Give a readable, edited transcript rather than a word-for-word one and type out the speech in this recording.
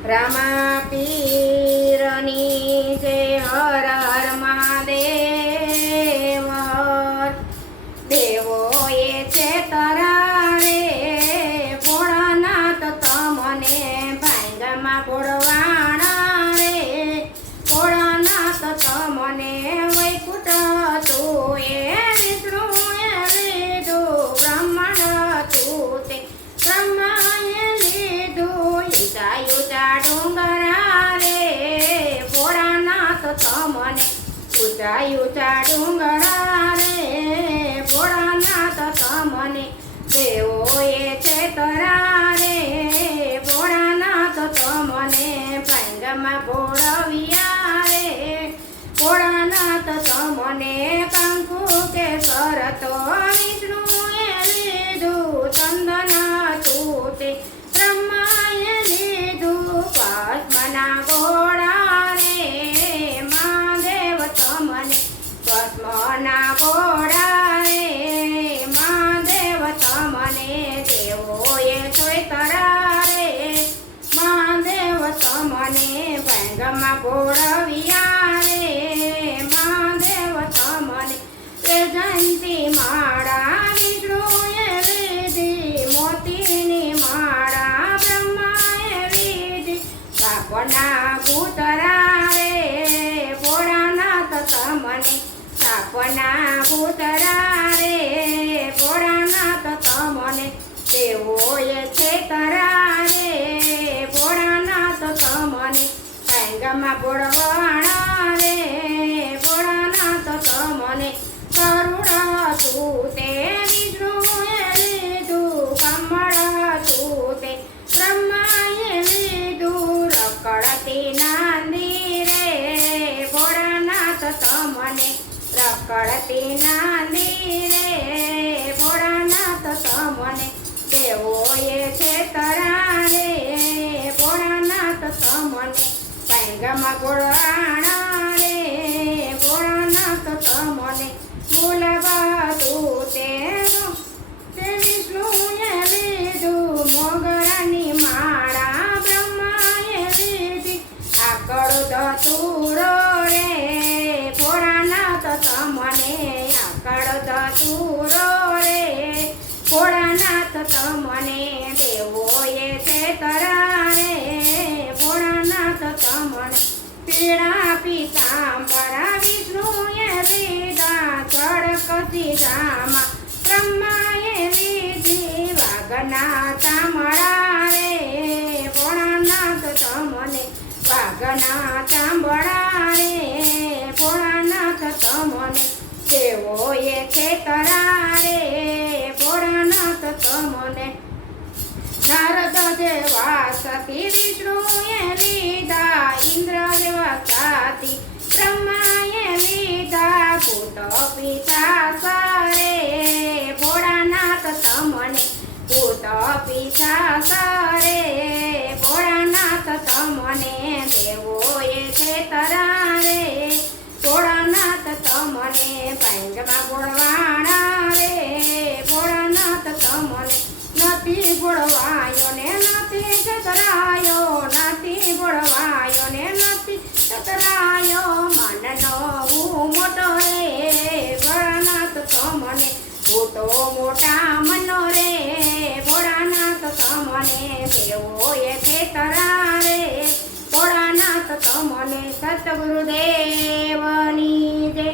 રામા પીરની જય હર હર મહાદેવ દેવો એ છે તરા રે ભોળાનાથ તમને ભાંગમાં ભોળવાણા રે ભોળાનાથ તમને વૈકુંઠ તું એ વિષ્ણુ એ લીધું બ્રહ્મણ તું તે બ્રહ્માએ લીધું ઈજા યુજા ડુંગરા રે ભોળાનાથ તમને ઊંચા ઊંચા ડુંગરા રે ભોળાનાથ તમને દેવો એ છે તરા રે ભોળાનાથ તમને ભાંગમાં ભોળવ્યા રે ભોળાનાથ તમને કંકુ કે સરતો વિષ્ણુએ લીધું ચંદન તૂટે બ્રહ્માએ લીધું ભસ્મના ઘોડા રે મહાદેવ તમને ભસ્મના ઘોડા રે મહાદેવ તમને દેવો એ તોય તરા રે મહાદેવ તમને ભાંગમાં ભોળવ્યા રે મહાદેવ તમને જયંતી માળા વિષ્ણુએ લીધી મોતીની માળા બ્રહ્માએ લીધી સાપના ભૂતરા રે ભોળાનાથ તમને સાપના ભૂતરા રે ભોળાનાથ તમને દેવો એ છે તરા રે ભોળાનાથ તમને ભાંગમાં ભોળવાણા રે ભોળાનાથ તમને કરુણા તું તે વિષ્ણુએ લીધું કમળ તું તે બ્રહ્માએ લીધું રકડતી નાંદી રે ભોળાનાથ તમને રકડતી નાંદી રે ભોળાનાથ તમને દેવો એ છે તરા રે ભોળાનાથ તમને ભાંગમાં ભોળવાણા રે ભોળાનાથ તમને બોલાવા તું તેનો તે વિષ્ણુએ લીધું મોગરાની માળા બ્રહ્માએ લીધી આકળ ધતુરો રે ભોળાનાથ તમને આકળ ધતુરો રે ભોળાનાથ તમને દેવો એ છે તરા રે ભોળાનાથ તમને પીળા પીતાંબરા વિષ્ણુએ લીધા ચડકતી જામા બ્રહ્માએ લીધી વાઘના ચામડા રે ભોળાનાથ તમને વાઘના ચામડા રે ભોળાનાથ તમને દેવો એ છે તરા રે ભોળાનાથ તમને નારદ જેવા સતી વિષ્ણુએ લીધા ઇન્દ્ર જેવા સાથી બ્રહ્માએ લીધા ભૂત પિશાચ રે ભોળાનાથ તમને ભૂત પિશાચ રે ભોળાનાથ તમને દેવો એ છે તરા રે ભોળાનાથ તમને ભાંગમાં ભોળવાણા રે ભોળાનાથ તમને નથી ભોળવાયો ને નથી છતરાયો નથી ભોળવાયો ને નથી છતરાયો માનનો મોટો રે ભોળાનાથ તમને મોટો મોટા મનો રે ભોળાનાથ તમને દેવો એ છે તરા રે ભોળાનાથ તમને સતગુરુદેવની જય